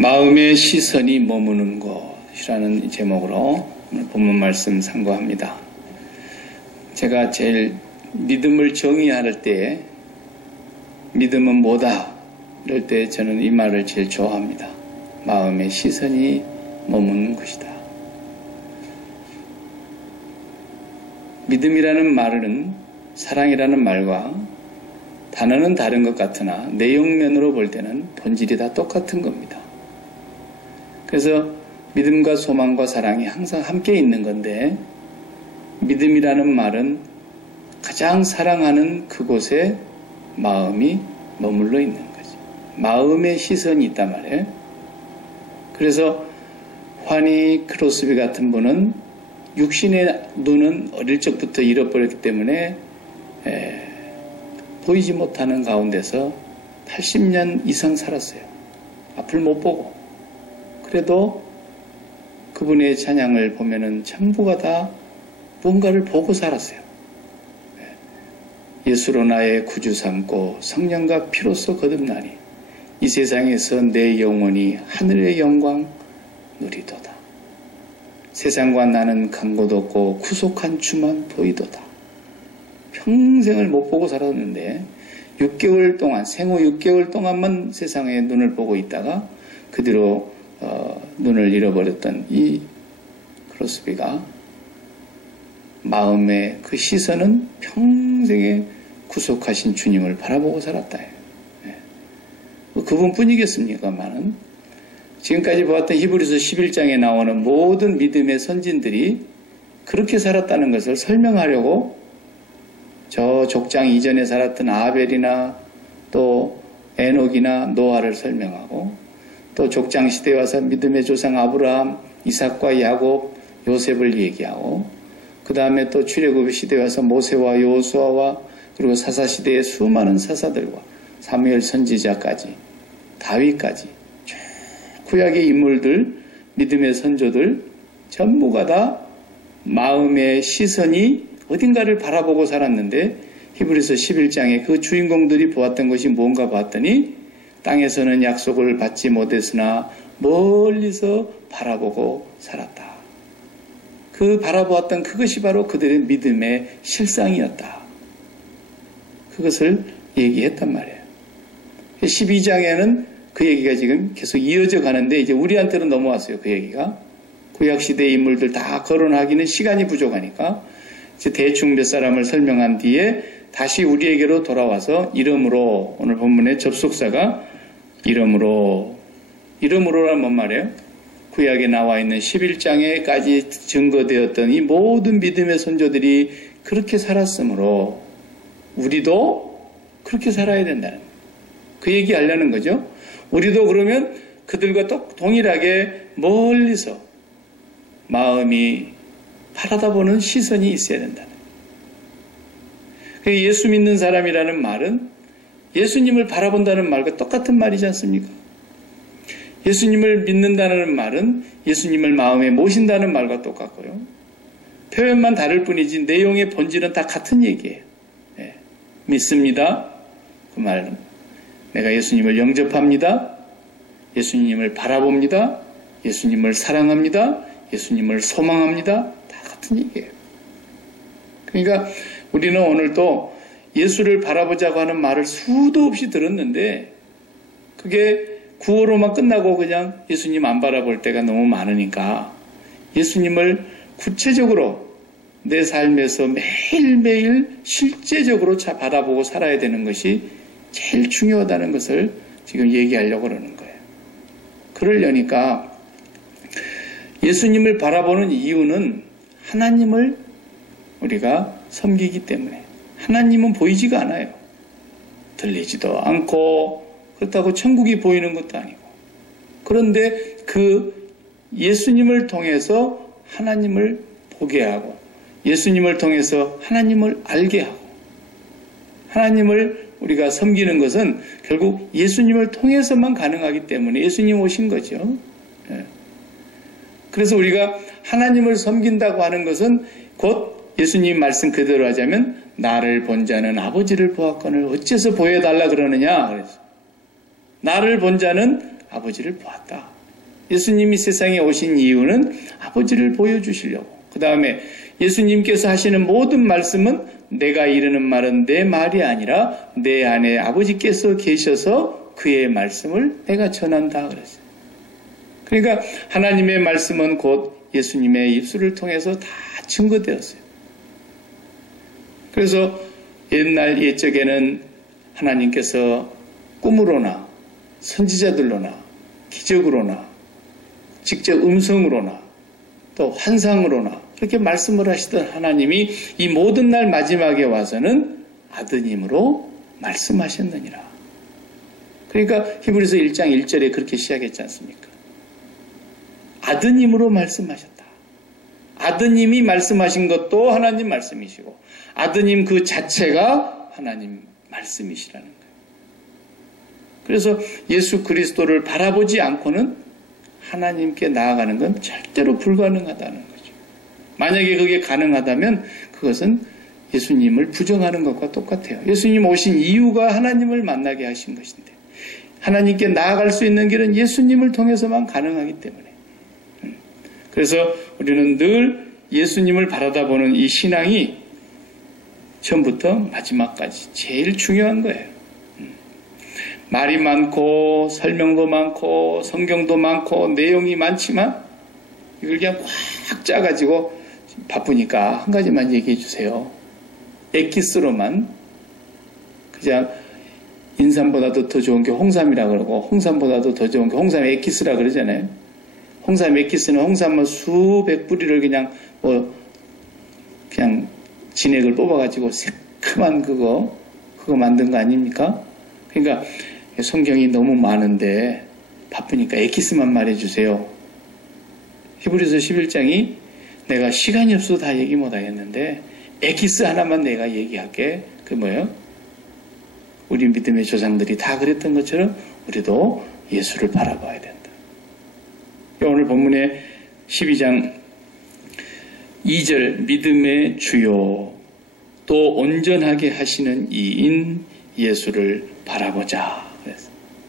마음의 시선이 머무는 것이라는 제목으로 오늘 본문 말씀 상고합니다. 제가 제일 믿음을 정의할 때 믿음은 뭐다? 이럴 때 저는 이 말을 제일 좋아합니다. 마음의 시선이 머무는 것이다. 믿음이라는 말은 사랑이라는 말과 단어는 다른 것 같으나 내용면으로 볼 때는 본질이 다 똑같은 겁니다. 그래서 믿음과 소망과 사랑이 항상 함께 있는 건데, 믿음이라는 말은 가장 사랑하는 그곳에 마음이 머물러 있는 거죠. 마음의 시선이 있단 말이에요. 그래서 환희 크로스비 같은 분은 육신의 눈은 어릴 적부터 잃어버렸기 때문에 보이지 못하는 가운데서 80년 이상 살았어요. 앞을 못 보고. 그래도 그분의 찬양을 보면은 전부가 다 뭔가를 보고 살았어요. 예수로 나의 구주 삼고 성령과 피로써 거듭나니 이 세상에서 내 영혼이 하늘의 영광 누리도다. 세상과 나는 간 곳 없고 구속한 주만 보이도다. 평생을 못 보고 살았는데 6개월 동안, 생후 6개월 동안만 세상에 눈을 보고 있다가 그 뒤로 눈을 잃어버렸던 이 크로스비가 마음의 그 시선은 평생에 구속하신 주님을 바라보고 살았다. 그분뿐이겠습니까만은 지금까지 보았던 히브리서 11장에 나오는 모든 믿음의 선진들이 그렇게 살았다는 것을 설명하려고 저 족장 이전에 살았던 아벨이나 또 에녹이나 노아를 설명하고, 또 족장 시대에 와서 믿음의 조상 아브라함, 이삭과 야곱, 요셉을 얘기하고, 그 다음에 또 출애굽의 시대에 와서 모세와 여호수아와 그리고 사사 시대의 수많은 사사들과 사무엘 선지자까지, 다윗까지 쭉 구약의 인물들, 믿음의 선조들 전부가 다 마음의 시선이 어딘가를 바라보고 살았는데, 히브리서 11장에 그 주인공들이 보았던 것이 뭔가 봤더니 땅에서는 약속을 받지 못했으나 멀리서 바라보고 살았다. 그 바라보았던 그것이 바로 그들의 믿음의 실상이었다. 그것을 얘기했단 말이에요. 12장에는 그 얘기가 지금 계속 이어져 가는데 이제 우리한테로 넘어왔어요. 그 얘기가. 구약시대의 인물들 다 거론하기는 시간이 부족하니까 이제 대충 몇 사람을 설명한 뒤에 다시 우리에게로 돌아와서 이름으로, 오늘 본문의 접속사가 이름으로란 뭔 말이에요? 구약에 나와 있는 11장에까지 증거되었던 이 모든 믿음의 선조들이 그렇게 살았으므로 우리도 그렇게 살아야 된다는 그 얘기 하려는 거죠. 우리도 그러면 그들과 동일하게 멀리서 마음이 바라다보는 시선이 있어야 된다는. 예수 믿는 사람이라는 말은 예수님을 바라본다는 말과 똑같은 말이지 않습니까? 예수님을 믿는다는 말은 예수님을 마음에 모신다는 말과 똑같고요. 표현만 다를 뿐이지 내용의 본질은 다 같은 얘기예요. 네. 믿습니다. 그 말은 내가 예수님을 영접합니다. 예수님을 바라봅니다. 예수님을 사랑합니다. 예수님을 소망합니다. 다 같은 얘기예요. 그러니까 우리는 오늘 또 예수를 바라보자고 하는 말을 수도 없이 들었는데 그게 구호로만 끝나고 그냥 예수님 안 바라볼 때가 너무 많으니까 예수님을 구체적으로 내 삶에서 매일매일 실제적으로 바라보고 살아야 되는 것이 제일 중요하다는 것을 지금 얘기하려고 그러는 거예요. 그러려니까 예수님을 바라보는 이유는 하나님을 우리가 섬기기 때문에. 하나님은 보이지가 않아요. 들리지도 않고 그렇다고 천국이 보이는 것도 아니고. 그런데 그 예수님을 통해서 하나님을 보게 하고 예수님을 통해서 하나님을 알게 하고 하나님을 우리가 섬기는 것은 결국 예수님을 통해서만 가능하기 때문에 예수님 오신 거죠. 그래서 우리가 하나님을 섬긴다고 하는 것은 곧 예수님 말씀 그대로 하자면 나를 본 자는 아버지를 보았거늘 어째서 보여달라 그러느냐. 그래서 나를 본 자는 아버지를 보았다. 예수님이 세상에 오신 이유는 아버지를 보여주시려고. 그 다음에 예수님께서 하시는 모든 말씀은 내가 이르는 말은 내 말이 아니라 내 안에 아버지께서 계셔서 그의 말씀을 내가 전한다 그랬어요. 그러니까 하나님의 말씀은 곧 예수님의 입술을 통해서 다 증거되었어요. 그래서 옛날 옛적에는 하나님께서 꿈으로나 선지자들로나 기적으로나 직접 음성으로나 또 환상으로나 그렇게 말씀을 하시던 하나님이 이 모든 날 마지막에 와서는 아드님으로 말씀하셨느니라. 그러니까 히브리서 1장 1절에 그렇게 시작했지 않습니까? 아드님으로 말씀하셨다. 아드님이 말씀하신 것도 하나님 말씀이시고 아드님 그 자체가 하나님 말씀이시라는 거예요. 그래서 예수 그리스도를 바라보지 않고는 하나님께 나아가는 건 절대로 불가능하다는 거죠. 만약에 그게 가능하다면 그것은 예수님을 부정하는 것과 똑같아요. 예수님 오신 이유가 하나님을 만나게 하신 것인데 하나님께 나아갈 수 있는 길은 예수님을 통해서만 가능하기 때문에 그래서 우리는 늘 예수님을 바라다보는 이 신앙이 처음부터 마지막까지 제일 중요한 거예요. 말이 많고 설명도 많고 성경도 많고 내용이 많지만 이걸 그냥 꽉 짜가지고 바쁘니까 한 가지만 얘기해 주세요. 엑기스로만 그냥 인삼보다도 더 좋은 게 홍삼이라 그러고 홍삼보다도 더 좋은 게 홍삼 엑기스라 그러잖아요. 홍삼 엑기스는 홍삼을 수백 뿌리를 그냥 그냥 진액을 뽑아가지고 새큼한 그거 만든 거 아닙니까? 그러니까 성경이 너무 많은데 바쁘니까 엑기스만 말해주세요. 히브리서 11장이 내가 시간이 없어서 다 얘기 못하겠는데 엑기스 하나만 내가 얘기할게. 그 뭐예요? 우리 믿음의 조상들이 다 그랬던 것처럼 우리도 예수를 바라봐야 된다. 오늘 본문의 12장 2절 믿음의 주요 또 온전하게 하시는 이인 예수를 바라보자.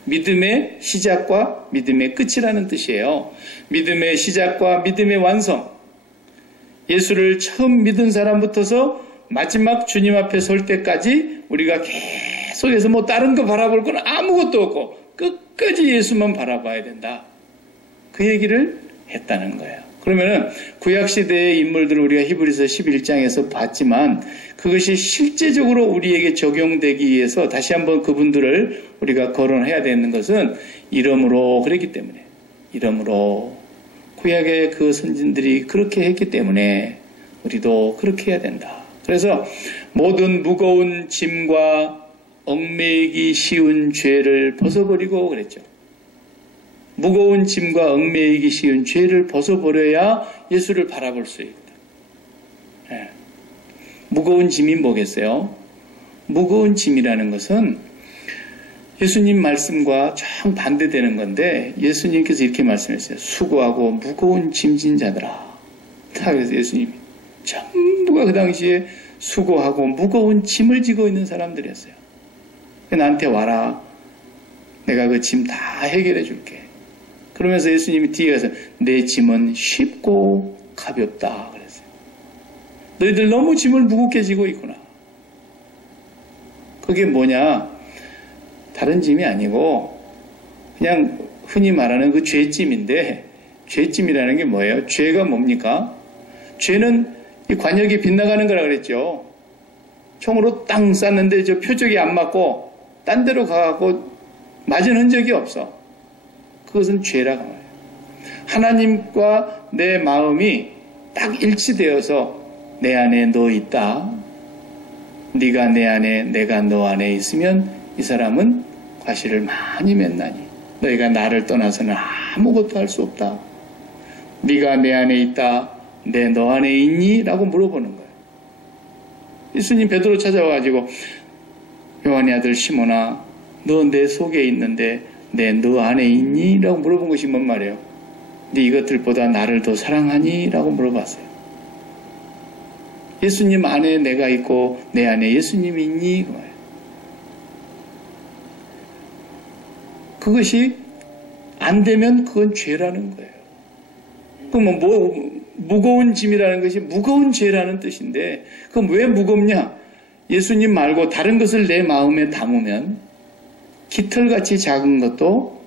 믿음의 시작과 믿음의 끝이라는 뜻이에요. 믿음의 시작과 믿음의 완성. 예수를 처음 믿은 사람부터서 마지막 주님 앞에 설 때까지 우리가 계속해서 뭐 다른 거 바라볼 건 아무것도 없고 끝까지 예수만 바라봐야 된다. 그 얘기를 했다는 거예요. 그러면은 구약시대의 인물들을 우리가 히브리서 11장에서 봤지만 그것이 실제적으로 우리에게 적용되기 위해서 다시 한번 그분들을 우리가 거론해야 되는 것은 이름으로 그랬기 때문에 이름으로 구약의 그 선진들이 그렇게 했기 때문에 우리도 그렇게 해야 된다. 그래서 모든 무거운 짐과 얽매이기 쉬운 죄를 벗어버리고 그랬죠. 무거운 짐과 얽매이기 쉬운 죄를 벗어버려야 예수를 바라볼 수 있다. 네. 무거운 짐이 뭐겠어요? 무거운 짐이라는 것은 예수님 말씀과 정반대되는 건데 예수님께서 이렇게 말씀했어요. 수고하고 무거운 짐진 자들아. 다 그래서 예수님이 전부가 그 당시에 수고하고 무거운 짐을 지고 있는 사람들이었어요. 나한테 와라. 내가 그 짐 다 해결해 줄게. 그러면서 예수님이 뒤에 가서 내 짐은 쉽고 가볍다 그랬어요. 너희들 너무 짐을 무겁게 지고 있구나. 그게 뭐냐? 다른 짐이 아니고 그냥 흔히 말하는 그 죄짐인데 죄짐이라는 게 뭐예요? 죄가 뭡니까? 죄는 이 관역이 빗나가는 거라 그랬죠. 총으로 땅 쐈는데 저 표적이 안 맞고 딴 데로 가고 맞은 흔적이 없어. 그것은 죄라고 말해요. 하나님과 내 마음이 딱 일치되어서 내 안에 너 있다. 네가 내 안에 내가 너 안에 있으면 이 사람은 과실을 많이 맺나니 너희가 나를 떠나서는 아무것도 할 수 없다. 네가 내 안에 있다. 내 너 안에 있니? 라고 물어보는 거예요. 예수님 베드로 찾아와가지고 요한의 아들 시몬아 너 내 속에 있는데 내 너 안에 있니? 라고 물어본 것이 뭔 말이에요? 네 이것들보다 나를 더 사랑하니? 라고 물어봤어요. 예수님 안에 내가 있고 내 안에 예수님이 있니? 그 말이에요. 그것이 안 되면 그건 죄라는 거예요. 그럼 무거운 짐이라는 것이 무거운 죄라는 뜻인데, 그럼 왜 무겁냐? 예수님 말고 다른 것을 내 마음에 담으면 깃털같이 작은 것도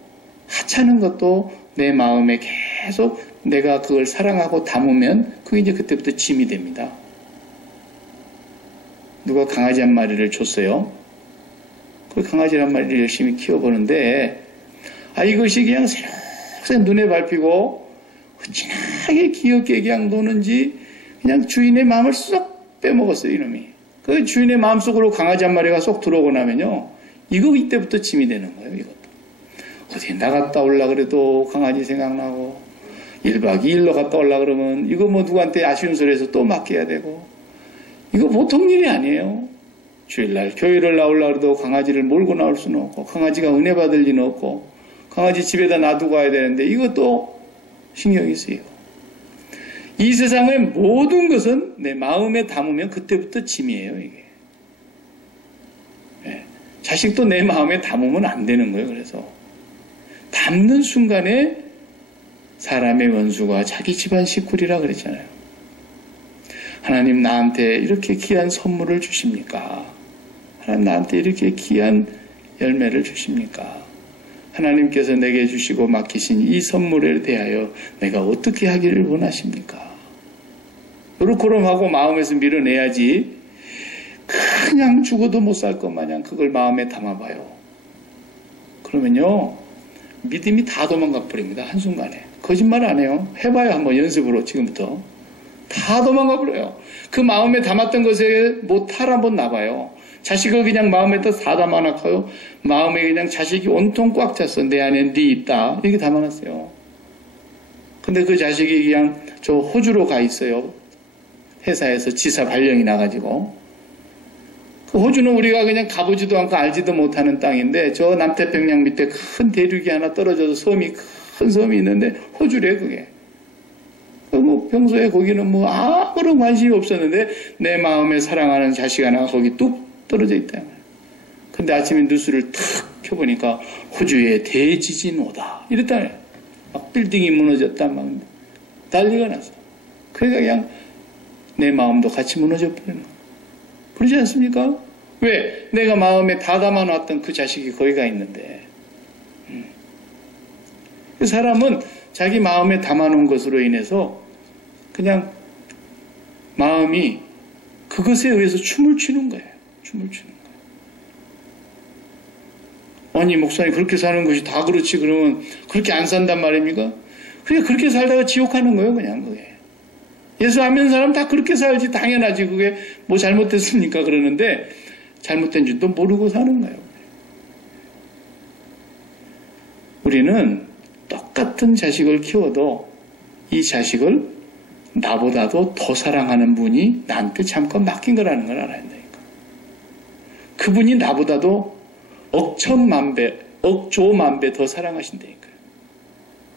하찮은 것도 내 마음에 계속 내가 그걸 사랑하고 담으면 그게 이제 그때부터 짐이 됩니다. 누가 강아지 한 마리를 줬어요. 그 강아지 한 마리를 열심히 키워보는데 이것이 그냥 새록새록 눈에 밟히고 진하게 귀엽게 그냥 노는지 그냥 주인의 마음을 쏙 빼먹었어요, 이놈이. 그 주인의 마음속으로 강아지 한 마리가 쏙 들어오고 나면요, 이거 이때부터 짐이 되는 거예요, 이것도. 어디 나갔다 올라 그래도 강아지 생각나고, 1박 2일로 갔다 올라 그러면 이거 누구한테 아쉬운 소리해서 또 맡겨야 되고, 이거 보통 일이 아니에요. 주일날 교회를 나오려 그래도 강아지를 몰고 나올 수는 없고, 강아지가 은혜 받을 리는 없고, 강아지 집에다 놔두고 와야 되는데 이것도 신경이 쓰이고. 이 세상의 모든 것은 내 마음에 담으면 그때부터 짐이에요, 이게. 네. 자식도 내 마음에 담으면 안 되는 거예요, 그래서. 담는 순간에 사람의 원수가 자기 집안 식구리라 그랬잖아요. 하나님 나한테 이렇게 귀한 선물을 주십니까? 하나님 나한테 이렇게 귀한 열매를 주십니까? 하나님께서 내게 주시고 맡기신 이 선물에 대하여 내가 어떻게 하기를 원하십니까? 요렇게럼 하고 마음에서 밀어내야지 그냥 죽어도 못 살 것 마냥 그걸 마음에 담아봐요. 그러면요, 믿음이 다 도망가 버립니다. 한순간에. 거짓말 안 해요. 해봐요, 한번 연습으로 지금부터. 다 도망가 버려요. 그 마음에 담았던 것에 탈 한번 나봐요. 자식을 그냥 마음에다 다 담아놨고요. 마음에 그냥 자식이 온통 꽉 찼어. 내 안에 네 있다. 이렇게 담아놨어요. 근데 그 자식이 그냥 저 호주로 가 있어요. 회사에서 지사 발령이 나가지고. 그 호주는 우리가 그냥 가보지도 않고 알지도 못하는 땅인데, 저 남태평양 밑에 큰 대륙이 하나 떨어져서 큰 섬이 있는데, 호주래, 그게. 평소에 거기는 아무런 관심이 없었는데, 내 마음에 사랑하는 자식 하나가 거기 뚝 떨어져 있다. 근데 아침에 뉴스를 탁 켜보니까, 호주에 대지진 오다. 이랬다. 막 빌딩이 무너졌다. 막 난리가 났어. 그러니까 그냥 내 마음도 같이 무너져 버리는 거야. 그러지 않습니까? 왜? 내가 마음에 다 담아놨던 그 자식이 거기 가 있는데. 그 사람은 자기 마음에 담아놓은 것으로 인해서 그냥 마음이 그것에 의해서 춤을 추는 거예요. 춤을 추는 거예요. 아니, 목사님 그렇게 사는 것이 다 그렇지 그러면 그렇게 안 산단 말입니까? 그냥 그렇게 살다가 지옥 가는 거예요, 그냥 그게. 예수 안 믿는 사람 다 그렇게 살지, 당연하지. 그게 잘못됐습니까? 그러는데 잘못된 줄도 모르고 사는 거예요. 우리는 똑같은 자식을 키워도 이 자식을 나보다도 더 사랑하는 분이 나한테 잠깐 맡긴 거라는 걸 알아야 된다니까. 그분이 나보다도 억조만 배 더 사랑하신다니까요.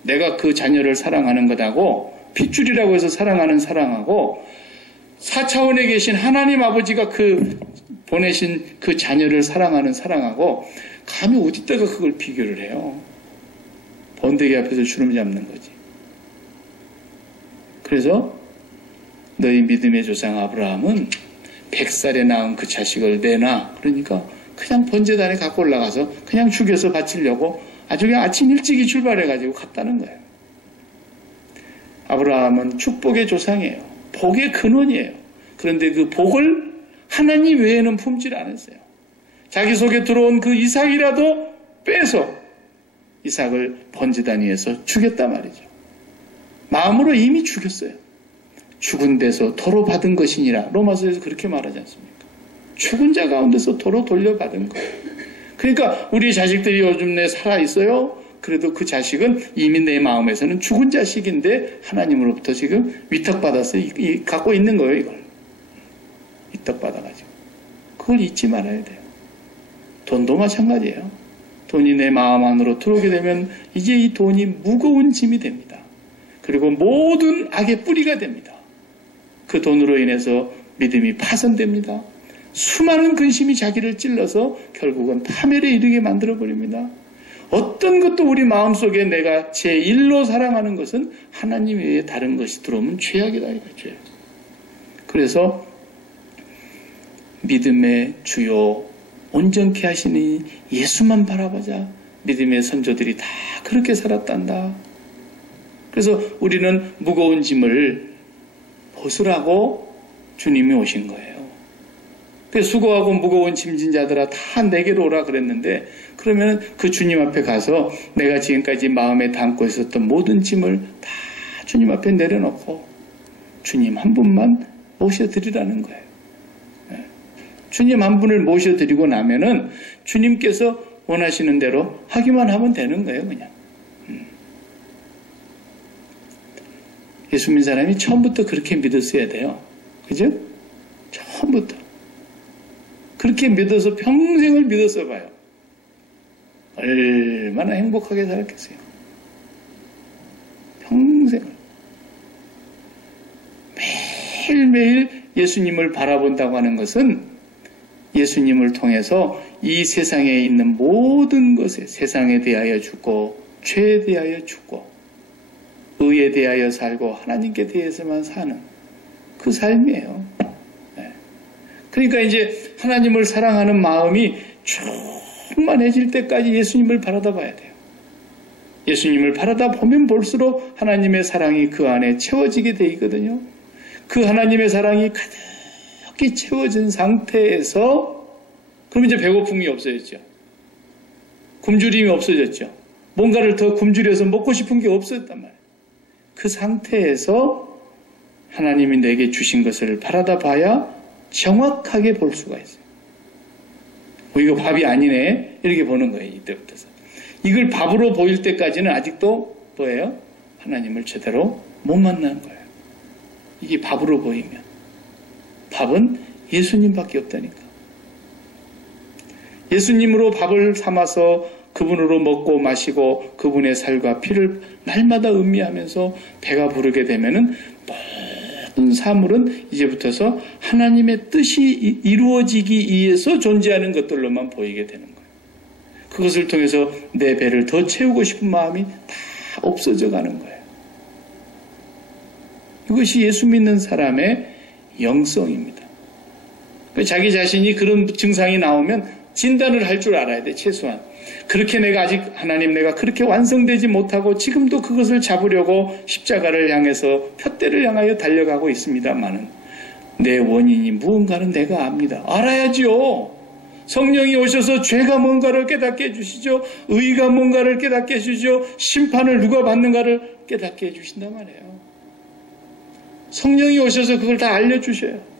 내가 그 자녀를 사랑하는 것하고 핏줄이라고 해서 사랑하는 사랑하고 4차원에 계신 하나님 아버지가 보내신 그 자녀를 사랑하는 사랑하고 감히 어디다가 그걸 비교를 해요. 번데기 앞에서 주름 잡는 거지. 그래서 너희 믿음의 조상 아브라함은 100살에 낳은 그 자식을 내놔. 그러니까 그냥 번제단에 갖고 올라가서 그냥 죽여서 바치려고 아주 그냥 아침 일찍이 출발해가지고 갔다는 거예요. 아브라함은 축복의 조상이에요. 복의 근원이에요. 그런데 그 복을 하나님 외에는 품질 않았어요. 자기 속에 들어온 그 이삭이라도 빼서 이삭을 번제단 위에서 죽였단 말이죠. 마음으로 이미 죽였어요. 죽은 데서 도로 받은 것이니라. 로마서에서 그렇게 말하지 않습니까? 죽은 자 가운데서 도로 돌려받은 거예요. 그러니까 우리 자식들이 요즘 내 살아있어요. 그래도 그 자식은 이미 내 마음에서는 죽은 자식인데 하나님으로부터 지금 위탁받아서 갖고 있는 거예요. 이걸 위탁받아가지고 그걸 잊지 말아야 돼요. 돈도 마찬가지예요. 돈이 내 마음 안으로 들어오게 되면 이제 이 돈이 무거운 짐이 됩니다. 그리고 모든 악의 뿌리가 됩니다. 그 돈으로 인해서 믿음이 파손됩니다. 수많은 근심이 자기를 찔러서 결국은 파멸에 이르게 만들어버립니다. 어떤 것도 우리 마음속에 내가 제1로 사랑하는 것은 하나님 외에 다른 것이 들어오면 죄악이다 이거죠. 그래서 믿음의 주요 온전케 하시니 예수만 바라보자. 믿음의 선조들이 다 그렇게 살았단다. 그래서 우리는 무거운 짐을 벗으라고 주님이 오신 거예요. 그래서 수고하고 무거운 짐진 자들아 다 내게로 오라 그랬는데, 그러면 그 주님 앞에 가서 내가 지금까지 마음에 담고 있었던 모든 짐을 다 주님 앞에 내려놓고 주님 한 분만 모셔드리라는 거예요. 주님 한 분을 모셔드리고 나면은 주님께서 원하시는 대로 하기만 하면 되는 거예요, 그냥. 예수 믿는 사람이 처음부터 그렇게 믿었어야 돼요. 그죠? 처음부터. 그렇게 믿어서 평생을 믿었어 봐요. 얼마나 행복하게 살았겠어요. 평생을. 매일매일 예수님을 바라본다고 하는 것은 예수님을 통해서 이 세상에 있는 모든 것에, 세상에 대하여 죽고 죄에 대하여 죽고 의에 대하여 살고 하나님께 대해서만 사는 그 삶이에요. 그러니까 이제 하나님을 사랑하는 마음이 충만해질 때까지 예수님을 바라다 봐야 돼요. 예수님을 바라다 보면 볼수록 하나님의 사랑이 그 안에 채워지게 돼 있거든요. 그 하나님의 사랑이 가득히 채워진 상태에서 그럼 이제 배고픔이 없어졌죠. 굶주림이 없어졌죠. 뭔가를 더 굶주려서 먹고 싶은 게 없었단 말이에요. 그 상태에서 하나님이 내게 주신 것을 바라다 봐야 정확하게 볼 수가 있어요. 이거 밥이 아니네 이렇게 보는 거예요. 이때부터서. 이걸 밥으로 보일 때까지는 아직도 뭐예요? 하나님을 제대로 못 만나는 거예요. 이게 밥으로 보이면. 밥은 예수님밖에 없다니까. 예수님으로 밥을 삼아서 그분으로 먹고 마시고 그분의 살과 피를 날마다 음미하면서 배가 부르게 되면은 모든 사물은 이제부터서 하나님의 뜻이 이루어지기 위해서 존재하는 것들로만 보이게 되는 거예요. 그것을 통해서 내 배를 더 채우고 싶은 마음이 다 없어져 가는 거예요. 이것이 예수 믿는 사람의 영성입니다. 자기 자신이 그런 증상이 나오면 진단을 할 줄 알아야 돼, 최소한. 그렇게 내가 아직 하나님 내가 그렇게 완성되지 못하고 지금도 그것을 잡으려고 십자가를 향해서 푯대를 향하여 달려가고 있습니다만은 내 원인이 무언가는 내가 압니다. 알아야죠. 성령이 오셔서 죄가 뭔가를 깨닫게 해주시죠. 의가 뭔가를 깨닫게 해주시죠. 심판을 누가 받는가를 깨닫게 해주신단 말이에요. 성령이 오셔서 그걸 다 알려주셔요.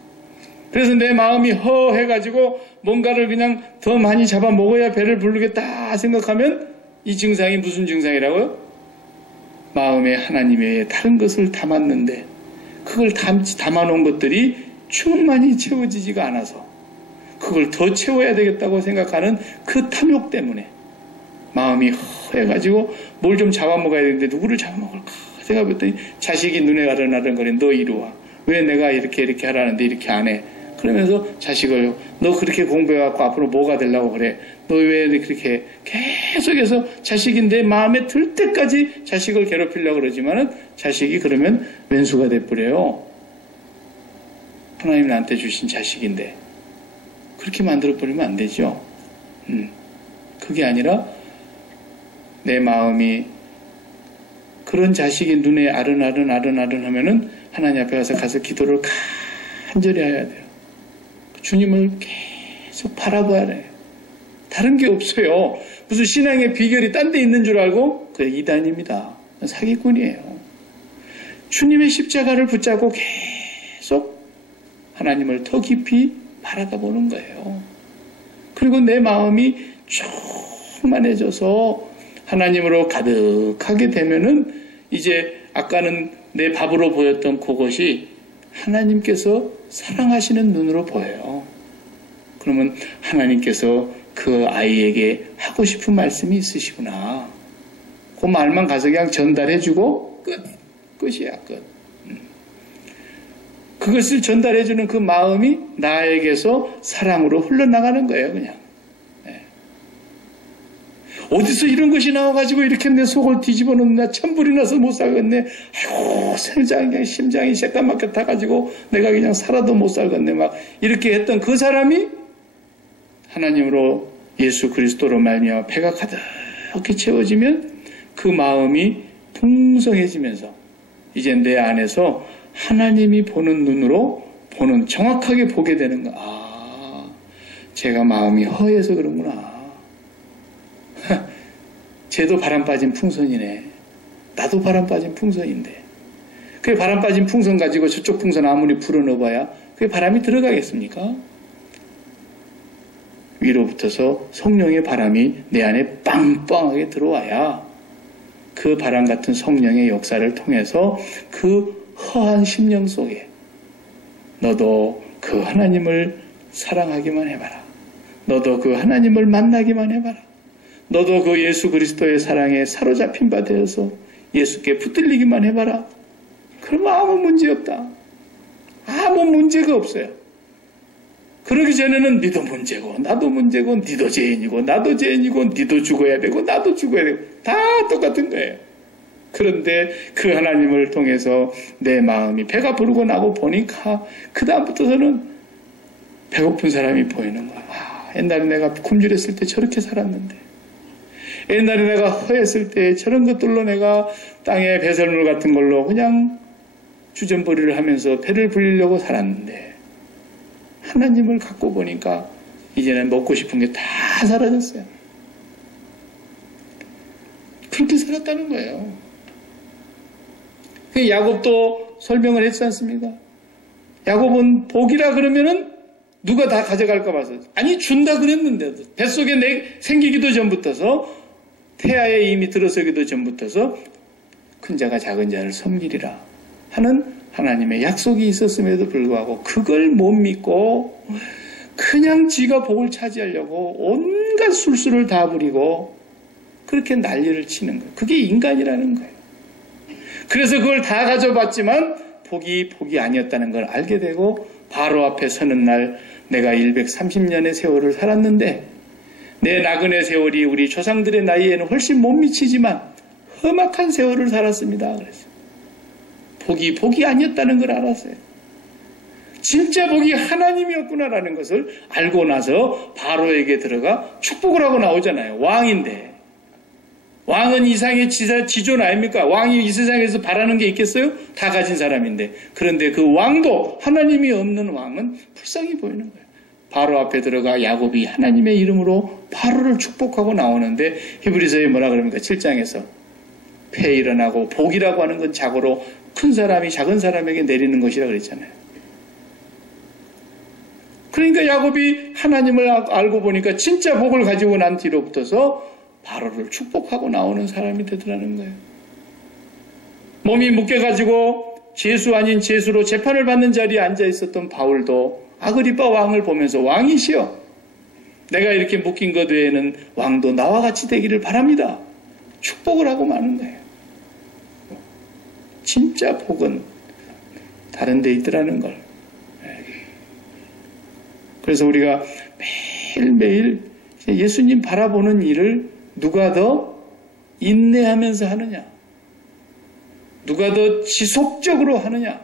그래서 내 마음이 허해가지고 뭔가를 그냥 더 많이 잡아 먹어야 배를 부르겠다 생각하면 이 증상이 무슨 증상이라고요? 마음에 하나님 외에 다른 것을 담았는데 그걸 담아놓은 것들이 충만히 채워지지가 않아서 그걸 더 채워야 되겠다고 생각하는 그 탐욕 때문에 마음이 허해가지고 뭘 좀 잡아먹어야 되는데 누구를 잡아먹을까 생각해봤더니 자식이 눈에 아른아른거리는 너 이리 와. 왜 내가 이렇게 하라는데 이렇게 안 해? 그러면서 자식을 너 그렇게 공부해갖고 앞으로 뭐가 되려고 그래? 너 왜 그렇게 계속해서 자식이 내 마음에 들 때까지 자식을 괴롭히려고 그러지만은 자식이 그러면 왼수가 돼버려요. 하나님 나한테 주신 자식인데 그렇게 만들어버리면 안 되죠. 그게 아니라 내 마음이 그런 자식이 눈에 아른아른 하면은 하나님 앞에 가서 기도를 간절히 해야 돼요. 주님을 계속 바라봐야 돼요. 다른 게 없어요. 무슨 신앙의 비결이 딴 데 있는 줄 알고 그게 이단입니다. 사기꾼이에요. 주님의 십자가를 붙잡고 계속 하나님을 더 깊이 바라다 보는 거예요. 그리고 내 마음이 충만해져서 하나님으로 가득하게 되면은 이제 아까는 내 밥으로 보였던 그것이 하나님께서 사랑하시는 눈으로 보여요. 그러면 하나님께서 그 아이에게 하고 싶은 말씀이 있으시구나. 그 말만 가서 그냥 전달해주고 끝이야, 끝. 그것을 전달해주는 그 마음이 나에게서 사랑으로 흘러나가는 거예요, 그냥. 네. 어디서 이런 것이 나와가지고 이렇게 내 속을 뒤집어 놓나 천불이 나서 못 살겠네. 아이고 세상에 그냥 심장이 새까맣게 타가지고 내가 그냥 살아도 못 살겠네. 막 이렇게 했던 그 사람이 하나님으로 예수 그리스도로 말미암아 배가 가득히 채워지면 그 마음이 풍성해지면서 이제 내 안에서 하나님이 보는 눈으로 보는 정확하게 보게 되는 거야. 아, 제가 마음이 허해서 그런구나. 쟤도 바람 빠진 풍선이네. 나도 바람 빠진 풍선인데. 그 바람 빠진 풍선 가지고 저쪽 풍선 아무리 불어넣어봐야 그게 바람이 들어가겠습니까? 위로부터서 성령의 바람이 내 안에 빵빵하게 들어와야 그 바람 같은 성령의 역사를 통해서 그 허한 심령 속에 너도 그 하나님을 사랑하기만 해봐라. 너도 그 하나님을 만나기만 해봐라. 너도 그 예수 그리스도의 사랑에 사로잡힌 바 되어서 예수께 붙들리기만 해봐라. 그러면 아무 문제 없다. 아무 문제가 없어요. 그러기 전에는 니도 문제고 나도 문제고 니도 죄인이고 나도 죄인이고 니도 죽어야 되고 나도 죽어야 되고 다 똑같은 거예요. 그런데 그 하나님을 통해서 내 마음이 배가 부르고 나고 보니까 그 다음부터서는 배고픈 사람이 보이는 거야. 아, 옛날에 내가 굶주렸을 때 저렇게 살았는데, 옛날에 내가 허했을 때 저런 것들로 내가 땅에 배설물 같은 걸로 그냥 주전부리를 하면서 배를 불리려고 살았는데 하나님을 갖고 보니까 이제는 먹고 싶은 게 다 사라졌어요. 그렇게 살았다는 거예요. 그 야곱도 설명을 했지 않습니까? 야곱은 복이라 그러면은 누가 다 가져갈까 봐서, 아니 준다 그랬는데도 뱃속에 생기기도 전부터서 태아에 이미 들어서기도 전부터서 큰 자가 작은 자를 섬기리라 하는 하나님의 약속이 있었음에도 불구하고 그걸 못 믿고 그냥 지가 복을 차지하려고 온갖 술수를 다 부리고 그렇게 난리를 치는 거예요. 그게 인간이라는 거예요. 그래서 그걸 다 가져봤지만 복이 아니었다는 걸 알게 되고 바로 앞에 서는 날 내가 130년의 세월을 살았는데 내 나그네 세월이 우리 조상들의 나이에는 훨씬 못 미치지만 험악한 세월을 살았습니다. 그래서 복이 아니었다는 걸 알았어요. 진짜 복이 하나님이었구나라는 것을 알고 나서 바로에게 들어가 축복을 하고 나오잖아요. 왕인데. 왕은 이상의 지존 아닙니까? 왕이 이 세상에서 바라는 게 있겠어요? 다 가진 사람인데. 그런데 그 왕도 하나님이 없는 왕은 불쌍히 보이는 거예요. 바로 앞에 들어가 야곱이 하나님의 이름으로 바로를 축복하고 나오는데 히브리서에 뭐라 그럽니까? 7장에서 패 일어나고 복이라고 하는 건 자고로 큰 사람이 작은 사람에게 내리는 것이라 그랬잖아요. 그러니까 야곱이 하나님을 알고 보니까 진짜 복을 가지고 난 뒤로부터서 바로를 축복하고 나오는 사람이 되더라는 거예요. 몸이 묶여가지고 죄수 아닌 죄수로 재판을 받는 자리에 앉아 있었던 바울도 아그리빠 왕을 보면서 왕이시여, 내가 이렇게 묶인 것 외에는 왕도 나와 같이 되기를 바랍니다. 축복을 하고 마는 거예요. 진짜 복은 다른 데 있더라는 걸. 그래서 우리가 매일매일 예수님 바라보는 일을 누가 더 인내하면서 하느냐, 누가 더 지속적으로 하느냐.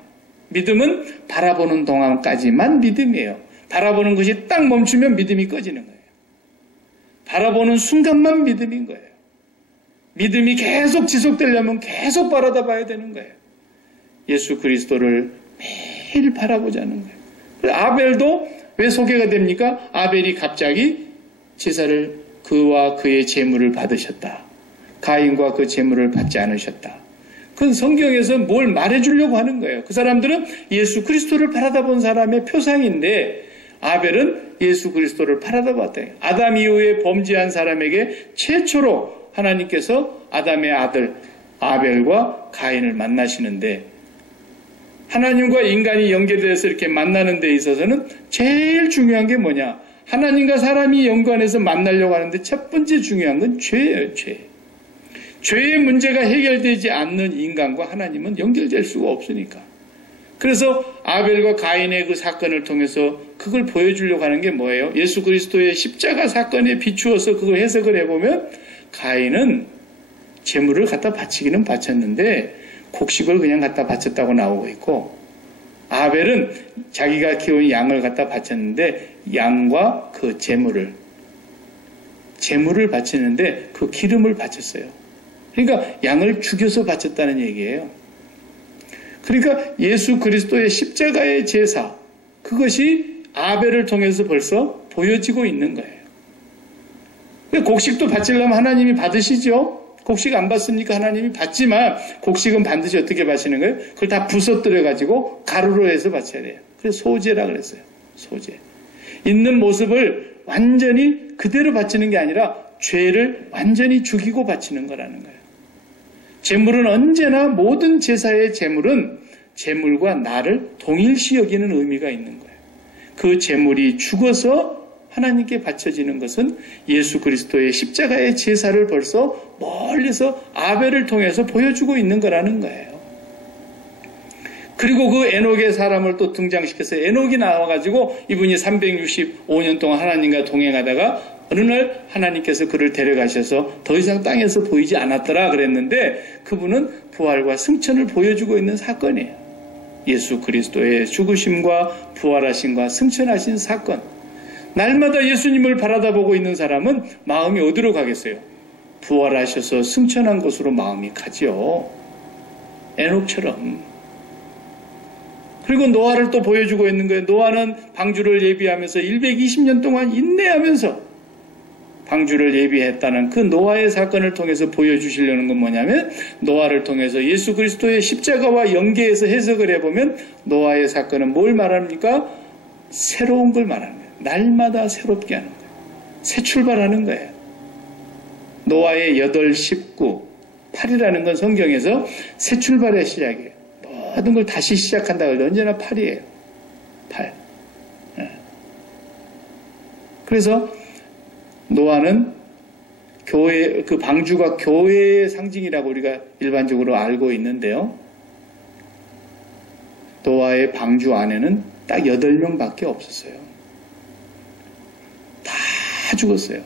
믿음은 바라보는 동안까지만 믿음이에요. 바라보는 것이 딱 멈추면 믿음이 꺼지는 거예요. 바라보는 순간만 믿음인 거예요. 믿음이 계속 지속되려면 계속 바라다 봐야 되는 거예요. 예수 그리스도를 매일 바라보자는 거예요. 아벨도 왜 소개가 됩니까? 아벨이 갑자기 제사를 그와 그의 제물을 받으셨다. 가인과 그 제물을 받지 않으셨다. 그건 성경에서 뭘 말해주려고 하는 거예요. 그 사람들은 예수 그리스도를 바라다 본 사람의 표상인데 아벨은 예수 그리스도를 바라다 봤다. 아담 이후에 범죄한 사람에게 최초로 하나님께서 아담의 아들 아벨과 가인을 만나시는데 하나님과 인간이 연결돼서 이렇게 만나는 데 있어서는 제일 중요한 게 뭐냐? 하나님과 사람이 연관해서 만나려고 하는데 첫 번째 중요한 건 죄예요. 죄의 문제가 해결되지 않는 인간과 하나님은 연결될 수가 없으니까. 그래서 아벨과 가인의 그 사건을 통해서 그걸 보여주려고 하는 게 뭐예요? 예수 그리스도의 십자가 사건에 비추어서 그걸 해석을 해보면 가인은 제물을 갖다 바치기는 바쳤는데 곡식을 그냥 갖다 바쳤다고 나오고 있고, 아벨은 자기가 키운 양을 갖다 바쳤는데 양과 그 제물을 바치는데 그 기름을 바쳤어요. 그러니까 양을 죽여서 바쳤다는 얘기예요. 그러니까 예수 그리스도의 십자가의 제사, 그것이 아벨을 통해서 벌써 보여지고 있는 거예요. 곡식도 바치려면 하나님이 받으시죠? 곡식 안 받습니까? 하나님이 받지만 곡식은 반드시 어떻게 바치는 거예요? 그걸 다 부서뜨려가지고 가루로 해서 바쳐야 돼요. 그래서 소제라 그랬어요. 소제. 있는 모습을 완전히 그대로 바치는 게 아니라 죄를 완전히 죽이고 바치는 거라는 거예요. 제물은 언제나 모든 제사의 제물은 제물과 나를 동일시 여기는 의미가 있는 거예요. 그 제물이 죽어서 하나님께 바쳐지는 것은 예수 그리스도의 십자가의 제사를 벌써 멀리서 아벨을 통해서 보여주고 있는 거라는 거예요. 그리고 그 에녹의 사람을 또 등장시켜서 에녹이 나와가지고 이분이 365년 동안 하나님과 동행하다가 어느 날 하나님께서 그를 데려가셔서 더 이상 땅에서 보이지 않았더라 그랬는데, 그분은 부활과 승천을 보여주고 있는 사건이에요. 예수 그리스도의 죽으심과 부활하심과 승천하신 사건. 날마다 예수님을 바라다보고 있는 사람은 마음이 어디로 가겠어요? 부활하셔서 승천한 곳으로 마음이 가지요. 에녹처럼. 그리고 노아를 또 보여주고 있는 거예요. 노아는 방주를 예비하면서 120년 동안 인내하면서 방주를 예비했다는 그 노아의 사건을 통해서 보여주시려는 건 뭐냐면, 노아를 통해서 예수 그리스도의 십자가와 연계해서 해석을 해보면 노아의 사건은 뭘 말합니까? 새로운 걸 말하는 거예요. 날마다 새롭게 하는 거예요. 새 출발하는 거예요. 노아의 8, 19, 8이라는 건 성경에서 새 출발의 시작이에요. 모든 걸 다시 시작한다고 해도 언제나 8이에요. 8. 그래서 노아는 교회, 그 방주가 교회의 상징이라고 우리가 일반적으로 알고 있는데요. 노아의 방주 안에는 딱 8명밖에 없었어요. 다 죽었어요.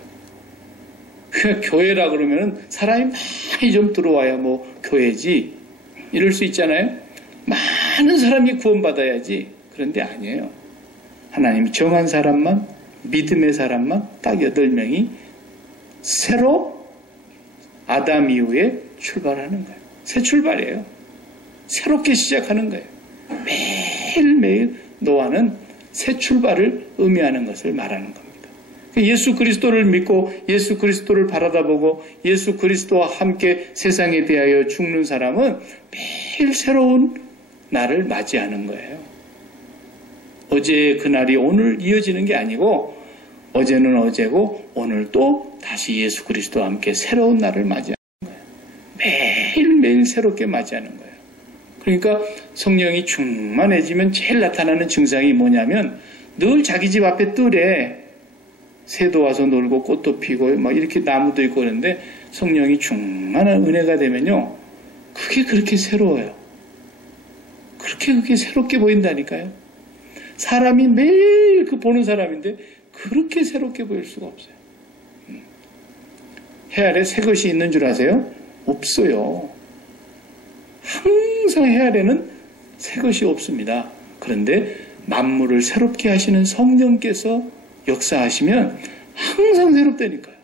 그냥 교회라 그러면은 사람이 많이 좀 들어와야 뭐 교회지, 이럴 수 있잖아요. 많은 사람이 구원받아야지. 그런데 아니에요. 하나님이 정한 사람만, 믿음의 사람만 딱 8명이 새로 아담 이후에 출발하는 거예요. 새 출발이에요. 새롭게 시작하는 거예요. 매일매일 노아는 새 출발을 의미하는 것을 말하는 겁니다. 예수 그리스도를 믿고 예수 그리스도를 바라다보고 예수 그리스도와 함께 세상에 대하여 죽는 사람은 매일 새로운 날을 맞이하는 거예요. 어제의 그날이 오늘 이어지는 게 아니고, 어제는 어제고 오늘 또 다시 예수 그리스도와 함께 새로운 날을 맞이하는 거예요. 매일매일 새롭게 맞이하는 거예요. 그러니까 성령이 충만해지면 제일 나타나는 증상이 뭐냐면, 늘 자기 집 앞에 뜰에 새도 와서 놀고 꽃도 피고 막 이렇게 나무도 있고 그런데, 성령이 충만한 은혜가 되면요, 그게 그렇게 새로워요. 그게 새롭게 보인다니까요. 사람이 매일 그 보는 사람인데 그렇게 새롭게 보일 수가 없어요. 해 아래 새 것이 있는 줄 아세요? 없어요. 항상 해 아래는 새 것이 없습니다. 그런데 만물을 새롭게 하시는 성령께서 역사하시면 항상 새롭다니까요.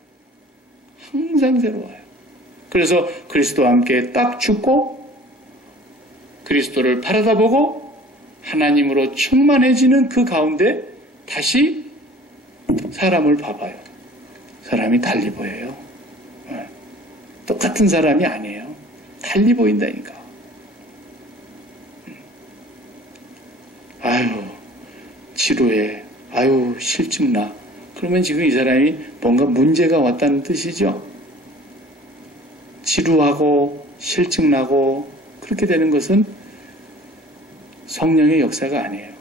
항상 새로워요. 그래서 그리스도와 함께 딱 죽고 그리스도를 바라다보고 하나님으로 충만해지는 그 가운데 다시 사람을 봐봐요. 사람이 달리 보여요. 똑같은 사람이 아니에요. 달리 보인다니까. 아유, 지루해. 아유, 실증나. 그러면 지금 이 사람이 뭔가 문제가 왔다는 뜻이죠. 지루하고 실증나고 그렇게 되는 것은 성령의 역사가 아니에요.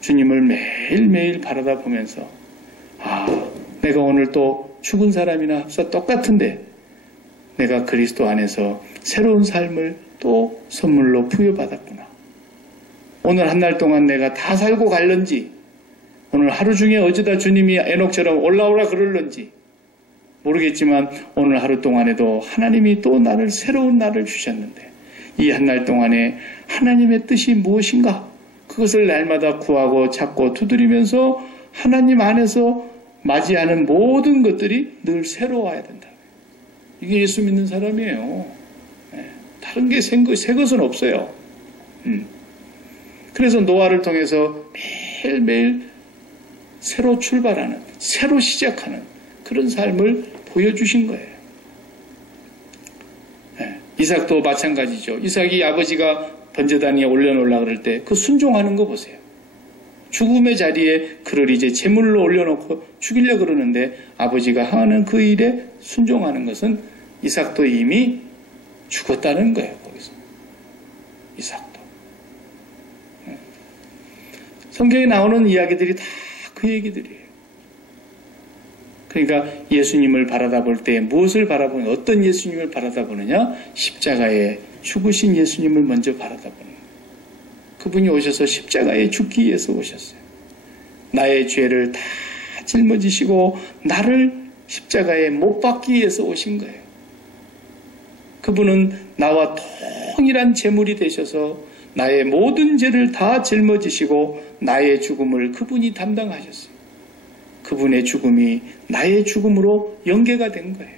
주님을 매일매일 바라다 보면서, 아, 내가 오늘 또 죽은 사람이나 합사 똑같은데 내가 그리스도 안에서 새로운 삶을 또 선물로 부여받았구나. 오늘 한 날 동안 내가 다 살고 갈런지, 오늘 하루 중에 어쩌다 주님이 에녹처럼 올라오라 그럴런지, 모르겠지만 오늘 하루 동안에도 하나님이 또 나를 새로운 날을 주셨는데 이 한 날 동안에 하나님의 뜻이 무엇인가? 그것을 날마다 구하고 찾고 두드리면서 하나님 안에서 맞이하는 모든 것들이 늘 새로워야 된다. 이게 예수 믿는 사람이에요. 다른 게 새 것은 없어요. 그래서 노아를 통해서 매일매일 새로 출발하는, 새로 시작하는 그런 삶을 보여주신 거예요. 이삭도 마찬가지죠. 이삭이 아버지가 번제단위에 올려놓으려고 그럴 때 그 순종하는 거 보세요. 죽음의 자리에 그를 이제 제물로 올려놓고 죽이려고 그러는데 아버지가 하는 그 일에 순종하는 것은 이삭도 이미 죽었다는 거예요. 거기서 이삭도. 성경에 나오는 이야기들이 다 그 얘기들이에요. 그러니까 예수님을 바라다 볼 때 무엇을 바라보는, 어떤 예수님을 바라다 보느냐? 십자가에 죽으신 예수님을 먼저 바라다 보는 거예요. 그분이 오셔서 십자가에 죽기 위해서 오셨어요. 나의 죄를 다 짊어지시고 나를 십자가에 못 박기 위해서 오신 거예요. 그분은 나와 동일한 제물이 되셔서 나의 모든 죄를 다 짊어지시고 나의 죽음을 그분이 담당하셨어요. 그분의 죽음이 나의 죽음으로 연계가 된 거예요.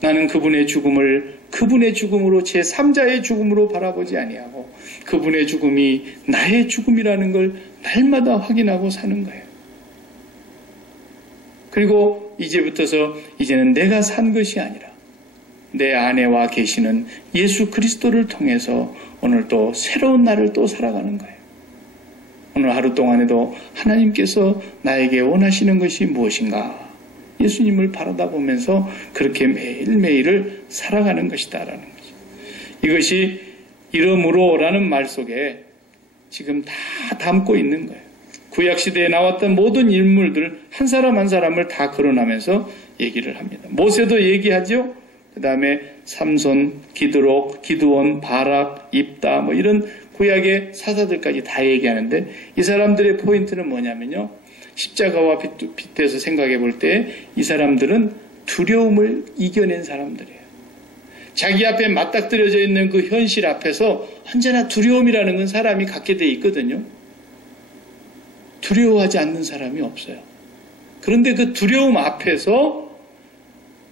나는 그분의 죽음을 그분의 죽음으로 제3자의 죽음으로 바라보지 아니하고 그분의 죽음이 나의 죽음이라는 걸 날마다 확인하고 사는 거예요. 그리고 이제부터서 이제는 내가 산 것이 아니라 내 안에 계시는 예수 그리스도를 통해서 오늘 또 새로운 날을 또 살아가는 거예요. 오늘 하루 동안에도 하나님께서 나에게 원하시는 것이 무엇인가? 예수님을 바라다 보면서 그렇게 매일매일을 살아가는 것이다라는 거죠. 이것이 이러므로라는 말 속에 지금 다 담고 있는 거예요. 구약시대에 나왔던 모든 인물들 한 사람 한 사람을 다 거론하면서 얘기를 합니다. 모세도 얘기하죠. 그 다음에 삼손, 기드록, 기드온, 바락, 입다 이런 구약의 사사들까지 다 얘기하는데 이 사람들의 포인트는 뭐냐면요. 십자가와 빗대서 생각해 볼 때 이 사람들은 두려움을 이겨낸 사람들이에요. 자기 앞에 맞닥뜨려져 있는 그 현실 앞에서 언제나 두려움이라는 건 사람이 갖게 돼 있거든요. 두려워하지 않는 사람이 없어요. 그런데 그 두려움 앞에서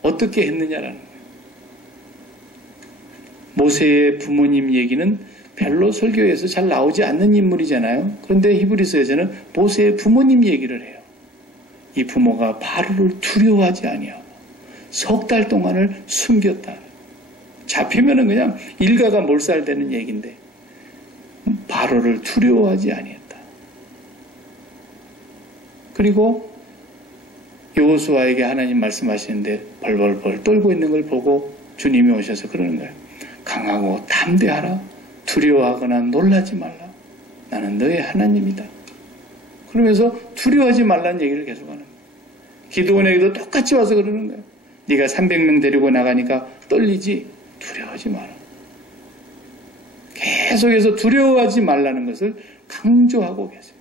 어떻게 했느냐라는 거예요. 모세의 부모님 얘기는 별로 설교에서 잘 나오지 않는 인물이잖아요. 그런데 히브리서에서는 모세의 부모님 얘기를 해요. 이 부모가 바로를 두려워하지 아니하고 석 달 동안을 숨겼다. 잡히면은 그냥 일가가 몰살되는 얘기인데 바로를 두려워하지 아니했다. 그리고 여호수아에게 하나님 말씀하시는데 벌벌벌 떨고 있는 걸 보고 주님이 오셔서 그러는 거예요. 강하고 담대하라. 두려워하거나 놀라지 말라. 나는 너의 하나님이다. 그러면서 두려워하지 말라는 얘기를 계속하는 거예요. 기드온에게도 똑같이 와서 그러는 거예요. 네가 300명 데리고 나가니까 떨리지? 두려워하지 마라. 계속해서 두려워하지 말라는 것을 강조하고 계세요.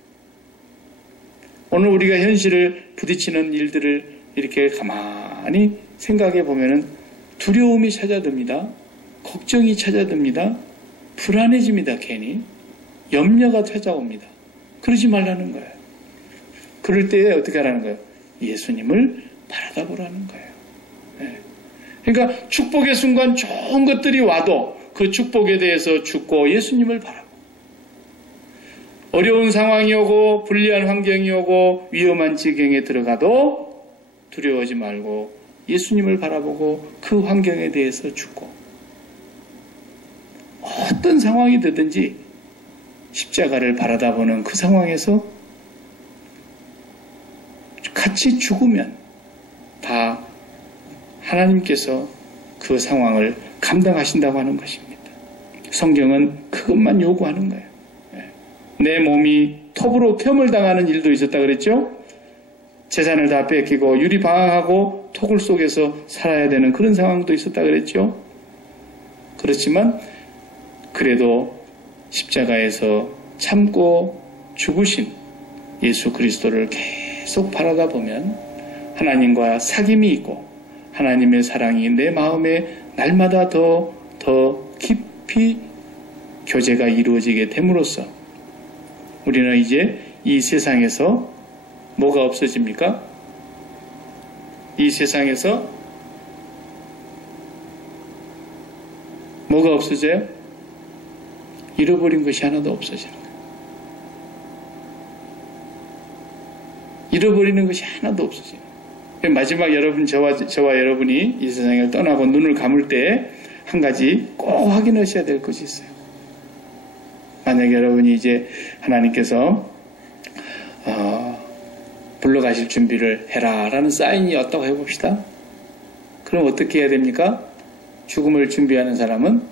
오늘 우리가 현실을 부딪히는 일들을 이렇게 가만히 생각해 보면은 두려움이 찾아듭니다. 걱정이 찾아듭니다. 불안해집니다. 괜히 염려가 찾아옵니다. 그러지 말라는 거예요. 그럴 때 어떻게 하라는 거예요? 예수님을 바라다 보라는 거예요. 네. 그러니까 축복의 순간 좋은 것들이 와도 그 축복에 대해서 죽고 예수님을 바라고, 어려운 상황이 오고 불리한 환경이 오고 위험한 지경에 들어가도 두려워하지 말고 예수님을 바라보고 그 환경에 대해서 죽고, 어떤 상황이 되든지 십자가를 바라다보는 그 상황에서 같이 죽으면 다 하나님께서 그 상황을 감당하신다고 하는 것입니다. 성경은 그것만 요구하는 거예요. 내 몸이 톱으로 켬을 당하는 일도 있었다 그랬죠? 재산을 다 뺏기고 유리방황하고 토굴 속에서 살아야 되는 그런 상황도 있었다 그랬죠? 그렇지만 그래도 십자가에서 참고 죽으신 예수 그리스도를 계속 바라다 보면 하나님과 사귐이 있고 하나님의 사랑이 내 마음에 날마다 더 깊이 교제가 이루어지게 됨으로써 우리는 이제 이 세상에서 뭐가 없어집니까? 이 세상에서 뭐가 없어져요? 잃어버린 것이 하나도 없어지는 거예요. 잃어버리는 것이 하나도 없어져요. 마지막 여러분, 저와 여러분이 이 세상을 떠나고 눈을 감을 때 한 가지 꼭 확인하셔야 될 것이 있어요. 만약 여러분이 이제 하나님께서 불러가실 준비를 해라 라는 사인이 왔다고 해봅시다. 그럼 어떻게 해야 됩니까? 죽음을 준비하는 사람은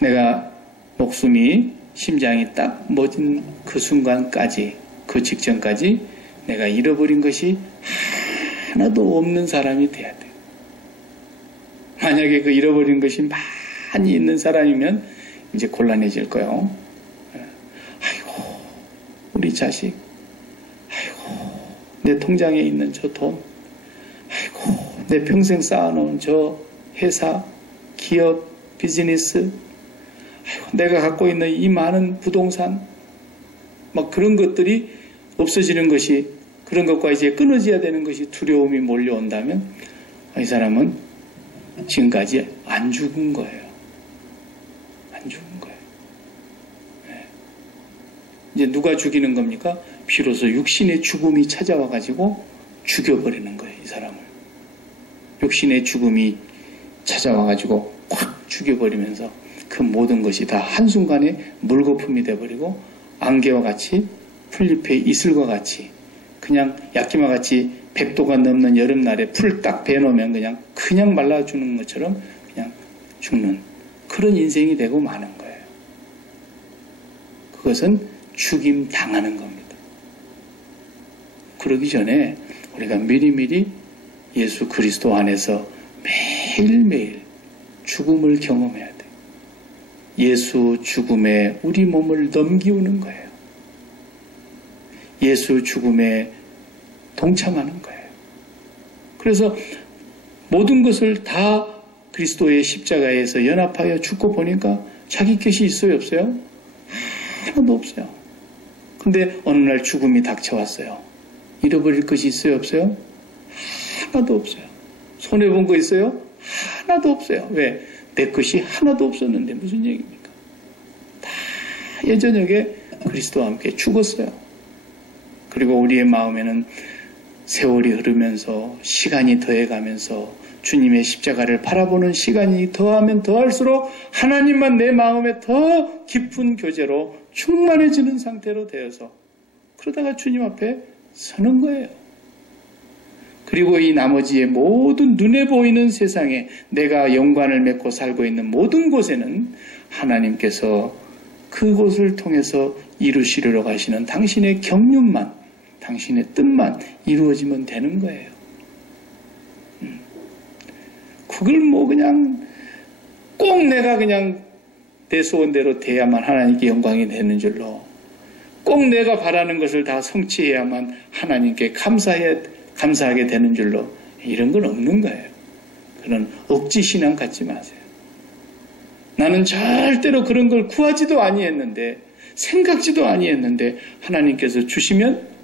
내가 목숨이 심장이 딱 멎은 그 순간까지, 그 직전까지 내가 잃어버린 것이 하나도 없는 사람이 돼야 돼요. 만약에 그 잃어버린 것이 많이 있는 사람이면 이제 곤란해질 거예요. 아이고, 우리 자식, 아이고, 내 통장에 있는 저 돈, 아이고, 내 평생 쌓아놓은 저 회사, 기업, 비즈니스, 아이고, 내가 갖고 있는 이 많은 부동산, 막 그런 것들이 없어지는 것이, 그런 것과 이제 끊어져야 되는 것이 두려움이 몰려온다면 이 사람은 지금까지 안 죽은 거예요. 안 죽은 거예요. 네. 이제 누가 죽이는 겁니까? 비로소 육신의 죽음이 찾아와가지고 죽여버리는 거예요, 이 사람을. 육신의 죽음이 찾아와가지고 확 죽여버리면서 그 모든 것이 다 한순간에 물거품이 돼버리고 안개와 같이 풀잎의 이슬과 같이 그냥 약기와 같이 100도가 넘는 여름날에 풀 딱 베놓으면 그냥 말라주는 것처럼 그냥 죽는 그런 인생이 되고 마는 거예요. 그것은 죽임 당하는 겁니다. 그러기 전에 우리가 미리미리 예수 그리스도 안에서 매일매일 죽음을 경험해야 돼요. 예수 죽음에 우리 몸을 넘기우는 거예요. 예수 죽음에 동참하는 거예요. 그래서 모든 것을 다 그리스도의 십자가에서 연합하여 죽고 보니까 자기 것이 있어요, 없어요? 하나도 없어요. 근데 어느 날 죽음이 닥쳐왔어요. 잃어버릴 것이 있어요, 없어요? 하나도 없어요. 손해본 거 있어요? 하나도 없어요. 왜? 내 것이 하나도 없었는데 무슨 얘기입니까? 다 예저녁에 그리스도와 함께 죽었어요. 그리고 우리의 마음에는 세월이 흐르면서 시간이 더해가면서 주님의 십자가를 바라보는 시간이 더하면 더할수록 하나님만 내 마음에 더 깊은 교제로 충만해지는 상태로 되어서 그러다가 주님 앞에 서는 거예요. 그리고 이 나머지의 모든 눈에 보이는 세상에 내가 연관을 맺고 살고 있는 모든 곳에는 하나님께서 그곳을 통해서 이루시려고 하시는 당신의 경륜만, 당신의 뜻만 이루어지면 되는 거예요. 그걸 그냥 꼭 내가 그냥 내 소원대로 돼야만 하나님께 영광이 되는 줄로, 꼭 내가 바라는 것을 다 성취해야만 하나님께 감사하게 되는 줄로, 이런 건 없는 거예요. 그런 억지 신앙 갖지 마세요. 나는 절대로 그런 걸 구하지도 아니했는데, 생각지도 아니했는데 하나님께서 주시면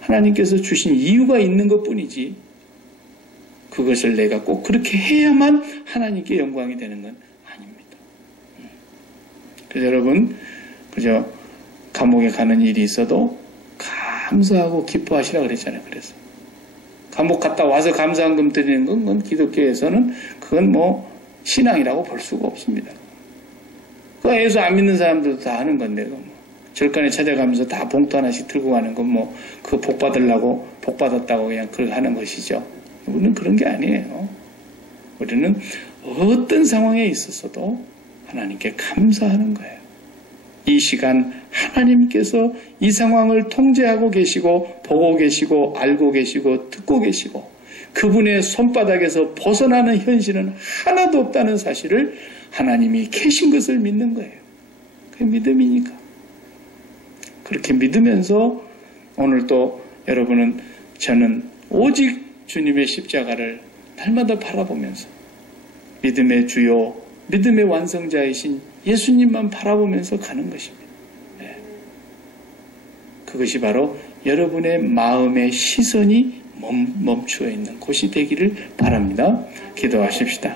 하나님께서 주신 이유가 있는 것뿐이지, 그것을 내가 꼭 그렇게 해야만 하나님께 영광이 되는 건 아닙니다. 그래서 여러분, 그저 감옥에 가는 일이 있어도 감사하고 기뻐하시라 그랬잖아요. 그래서 감옥 갔다 와서 감사한금 드리는 건 그건 기독교에서는 그건 신앙이라고 볼 수가 없습니다. 그 예수 안 믿는 사람들도 다 하는 건데, 절간에 찾아가면서 다 봉투 하나씩 들고 가는 건 그거 복 받으려고 복 받았다고 그냥 그렇게 하는 것이죠. 우리는 그런 게 아니에요. 우리는 어떤 상황에 있었어도 하나님께 감사하는 거예요. 이 시간 하나님께서 이 상황을 통제하고 계시고 보고 계시고 알고 계시고 듣고 계시고 그분의 손바닥에서 벗어나는 현실은 하나도 없다는 사실을 하나님이 계신 것을 믿는 거예요. 그게 믿음이니까. 그렇게 믿으면서 오늘 또 여러분은 저는 오직 주님의 십자가를 날마다 바라보면서 믿음의 주요, 믿음의 완성자이신 예수님만 바라보면서 가는 것입니다. 네. 그것이 바로 여러분의 마음의 시선이 멈추어 있는 곳이 되기를 바랍니다. 기도하십시다.